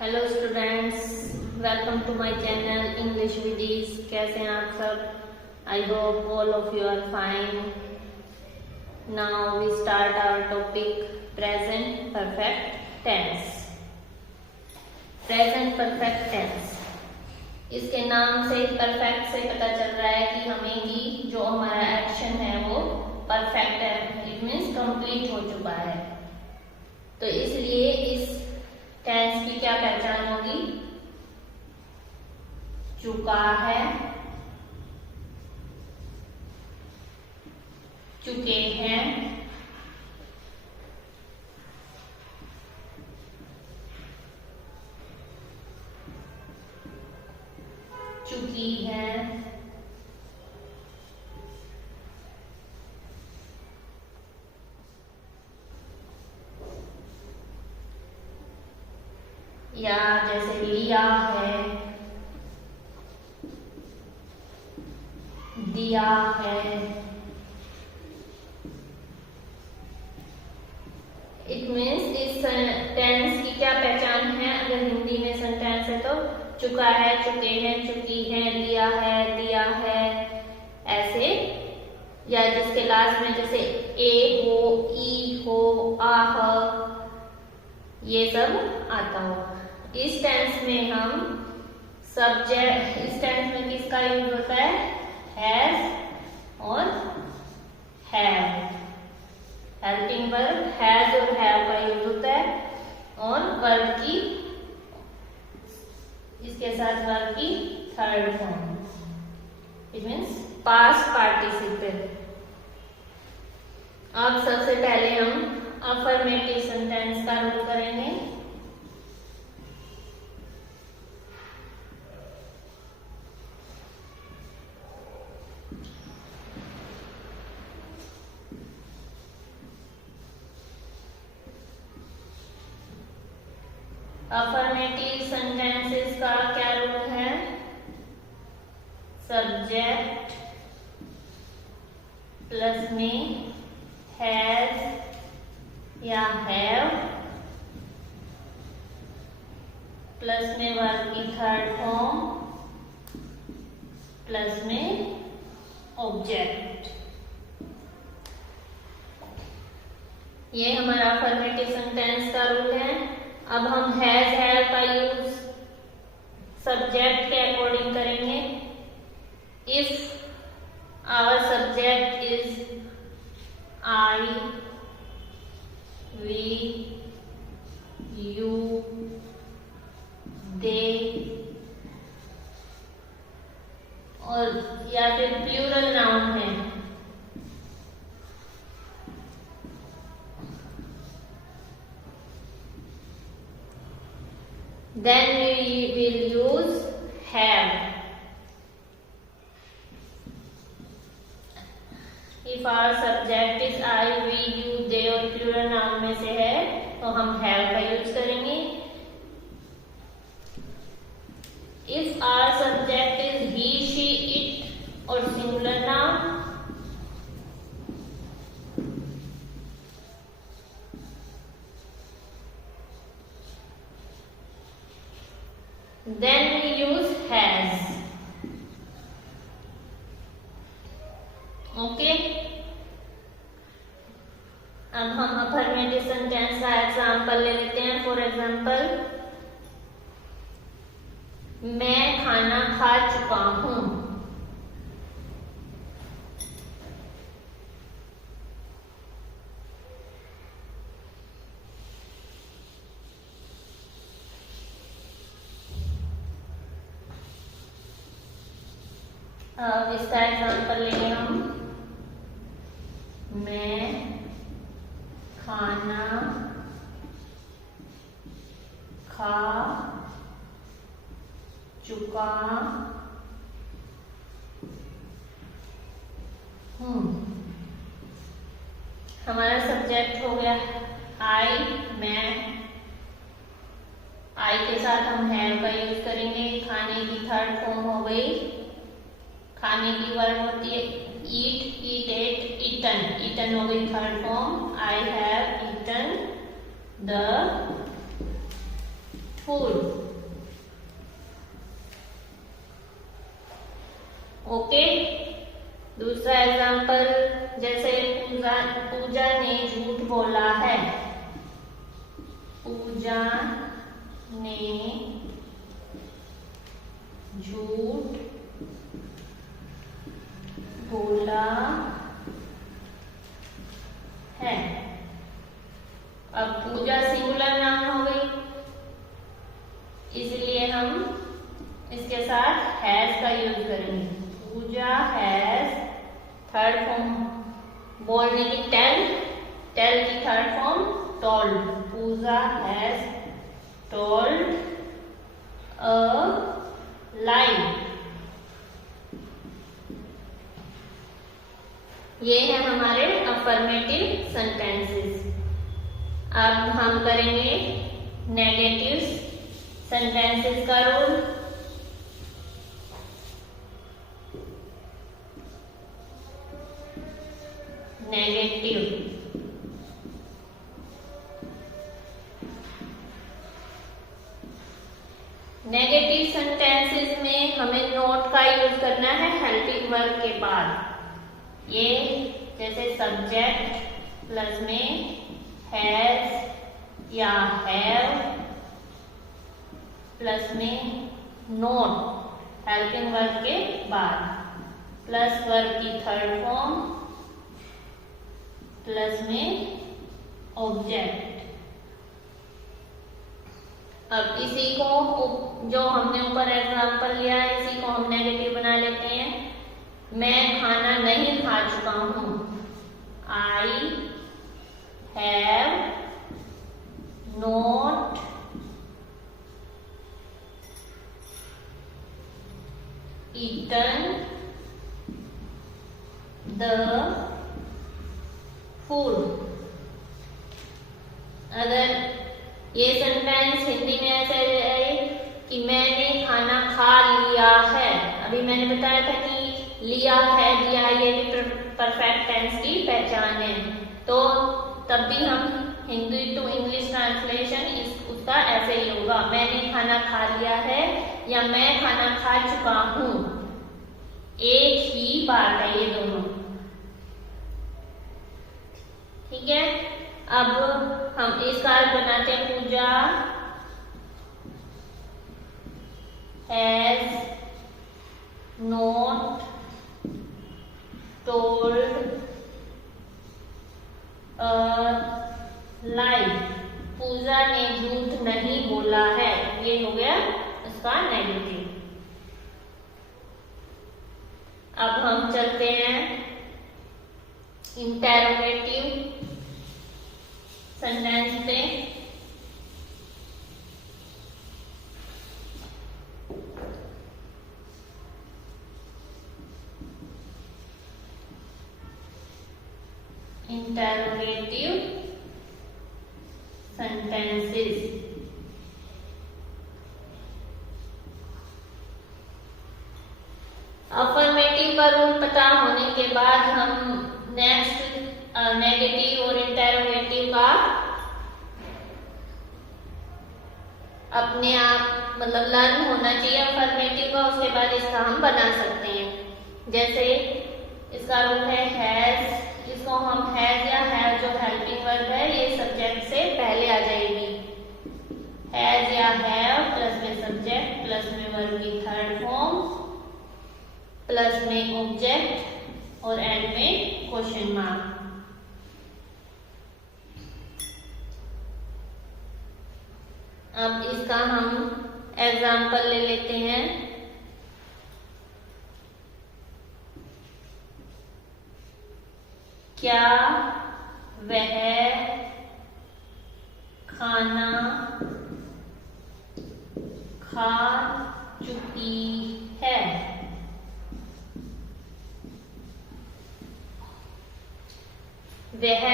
Hello students, welcome to my channel English with ease. कैसे हैं आप सब? I hope all of you are fine. Now we start our topic present perfect tense. Present perfect tense, इसके नाम से perfect से पता चल रहा है कि हमें की जो हमारा एक्शन है वो परफेक्ट है, इट मीन्स कंप्लीट हो चुका है। तो इसलिए इस टेंस की क्या पहचान होगी? चुका है, चुके हैं, चुकी है, या जैसे लिया है, दिया है। इट मीन्स इस टेंस की क्या पहचान है? अगर हिंदी में सेंटेंस है तो चुका है, चुके हैं, चुकी है, लिया है, दिया है, ऐसे। या जिसके लास्ट में जैसे ए हो, ई हो, आह, ये सब आता हो। इस टेंस में हम सब्जेक्ट, इस टेंस में किसका यूज होता है? हैज और हैव। हेल्पिंग वर्ब हैज और हैव का यूज होता है, और वर्ब की, इसके साथ वर्ब की third form, it means past participle. अब सबसे पहले हम अफर्मेटिव सेंटेंस का रूल करेंगे। अफर्मेटिव सेंटेंसेस का क्या रूल है? सब्जेक्ट प्लस में हैज या हैव, प्लस में वर्ब की थर्ड फॉर्म, प्लस में ऑब्जेक्ट। ये हमारा अफर्मेटिव सेंटेंस का रूल है। अब हम हैज हैव का यूज सब्जेक्ट के अकॉर्डिंग करेंगे। If our subject is I, we, you, they, और या फिर प्लूरल नाउन है, then we will use have. If our subject is I, we, you, they और plural noun में से है तो हम have का यूज करेंगे। If our subject is he, she, it और singular noun, then we use has. Okay, अब हम अफर्मेटिव सेंटेंस का एग्जांपल ले लेते हैं। फॉर एग्जांपल, मैं खाना खा चुका हूं। अब इसका एग्जांपल लेंगे हम। मैं खाना खा चुका हूँ। हमारा सब्जेक्ट हो गया आई, मैं। आई के साथ हम हैव का यूज करेंगे। खाने की थर्ड फॉर्म हो गई, खाने की वर्ब होती है eat, eat, ate, eaten. Eaten हो गई third form. I have eaten the food. Okay, दूसरा एग्जाम्पल, जैसे पूजा ने झूठ बोला है। पूजा ने झूठ बोला है। अब पूजा सिंगुलर नाउन हो गई, इसलिए हम इसके साथ हैज का यूज करेंगे। पूजा हैज, थर्ड फॉर्म बोलने की टेल, टेल की third form told. Pooja has told a lie. ये है हमारे अफर्मेटिव सेंटेंसेस। अब हम करेंगे नेगेटिव सेंटेंसेस का रूल। नेगेटिव, नेगेटिव सेंटेंसेस में हमें नोट का यूज करना है हेल्पिंग वर्ब के बाद। ये जैसे सब्जेक्ट प्लस में हैज या हैव प्लस में नोट हेल्पिंग वर्ब के बाद, प्लस वर्ब की थर्ड फॉर्म प्लस में ऑब्जेक्ट। अब इसी को, जो हमने ऊपर एग्जाम्पल लिया है, इसी को हम नेगेटिव बना लेते हैं। मैं खाना नहीं खा चुका हूं। I have not eaten the food. अगर ये सेंटेंस हिंदी में ऐसे है कि मैंने खाना खा लिया है। अभी मैंने बताया था कि लिया है, दिया, ये भी परफेक्ट टेंस की पहचान है। तो तब भी हम हिंदी टू इंग्लिश ट्रांसलेशन उसका ऐसे ही होगा, मैंने खाना खा लिया है या मैं खाना खा चुका हूं। एक ही बात है ये दोनों, ठीक है। अब हम इसका बनाते हैं। पूजा हैज नॉट टोल्ड अ लाई। पूजा ने झूठ नहीं बोला है। ये हो गया इसका नेगेटिव। अब हम चलते हैं इंटेरोगेटिव सेंटेंस पे। Interrogative sentences. अफर्मेटिव का रूल पता होने के बाद हम नेक्स्ट नेगेटिव और इंटेरोगेटिव का अपने आप मतलब लर्न होना चाहिए अफर्मेटिव का, उसके बाद इसका हम बना सकते हैं। जैसे इसका रूल है हैज, इसको हम हैज या हैव, जो हेल्पिंग वर्ब है ये सब्जेक्ट से पहले आ जाएगी। हैज या हैव प्लस में सब्जेक्ट प्लस में वर्ब की थर्ड फॉर्म प्लस में ऑब्जेक्ट और एंड में क्वेश्चन मार्क। अब इसका हम एग्जाम्पल ले लेते हैं। क्या वह खाना खा चुकी है? वह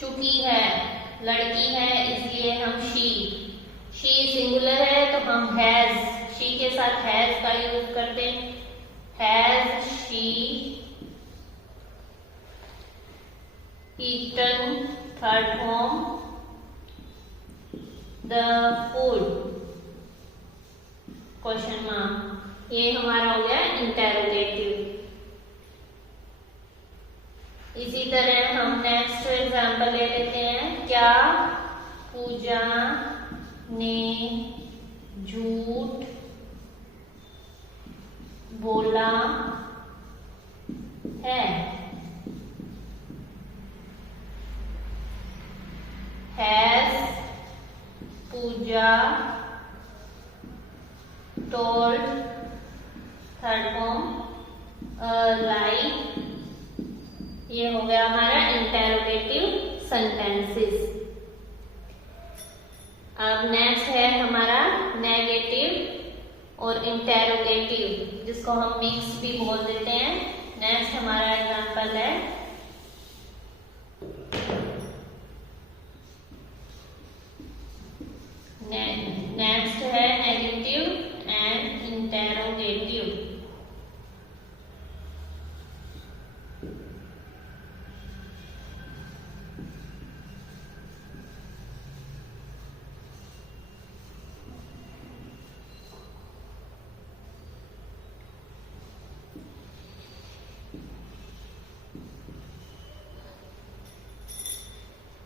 चुकी है, लड़की है, इसलिए हम शी सिंगुलर है तो हम हैज, शी के साथ हैज का यूज करते हैं। Has she eaten third form the food question mark. ये हमारा हो गया इंटेरोगेटिव। इसी तरह हम नेक्स्ट एग्जांपल ले लेते हैं। क्या पूजा ने झूठ बोला है? Has Pooja told third form lie? ये हो गया हमारा इंटेरोगेटिव सेंटेंसेस। अब नेक्स्ट है हमारा नेगेटिव और इंटेरोगेटिव, जिसको हम मिक्स भी बोल देते हैं। नेक्स्ट हमारा एग्जांपल है नेक्स्ट है नेगेटिव एंड इंटेरोगेटिव।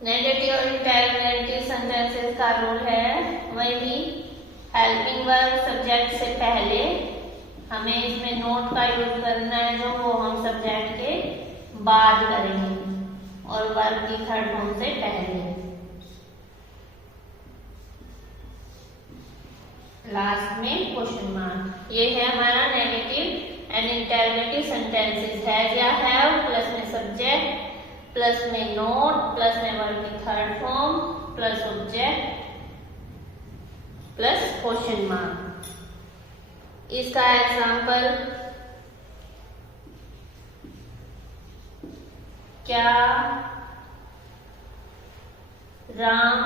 नेगेटिव और इंटेरोगेटिव सेंटेंसेस का रूल है वही, हेल्पिंग वर्ब सब्जेक्ट से पहले हमें इसमें नोट का यूज करना है, जो वो हम सब्जेक्ट के बाद करेंगे, और वर्ब की थर्ड फॉर्म से पहले। लास्ट में क्वेश्चन मार्क। ये है हमारा negative and interrogative sentences. Has या हैव प्लस में सब्जेक्ट प्लस में नोट प्लस में वर्ब की third form plus object plus question mark. इसका एग्जांपल क्या राम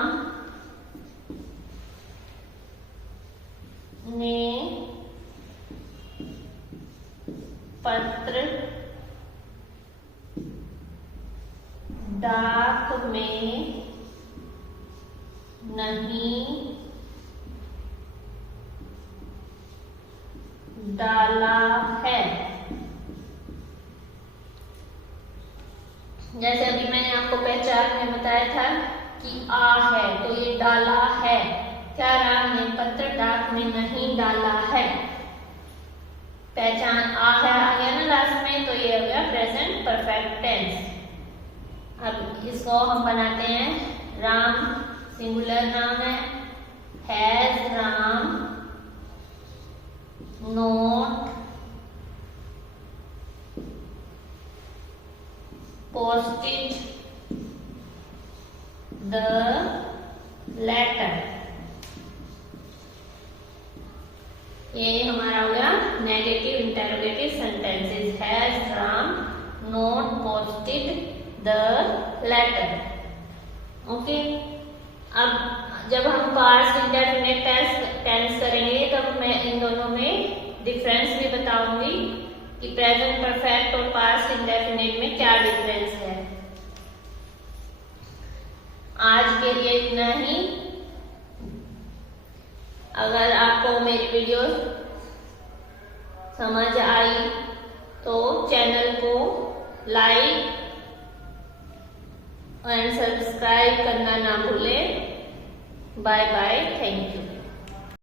ने पत्र डाक में नहीं डाला है? जैसे अभी मैंने आपको पहचान में बताया था कि आ है, तो ये डाला है। क्या राम ने पत्र डाक में नहीं डाला है? पहचान आ है आ गया ना लास्ट में, तो ये हो गया प्रेजेंट परफेक्ट टेंस। अब इसको हम बनाते हैं। राम सिंगुलर नाउन है, has Ram not posted the letter। ये हमारा हो गया negative interrogative sentences. Has Ram not posted the letter. Okay, अब जब हम पास्ट इंडेफिनिट टेंस करेंगे तब मैं इन दोनों में डिफरेंस भी बताऊंगी कि प्रेजेंट परफेक्ट और पास्ट इंडेफिनिट में क्या डिफरेंस है। आज के लिए इतना ही। अगर आपको मेरी वीडियो समझ आई तो चैनल को लाइक एंड सब्सक्राइब करना ना भूलें। Bye bye, thank you.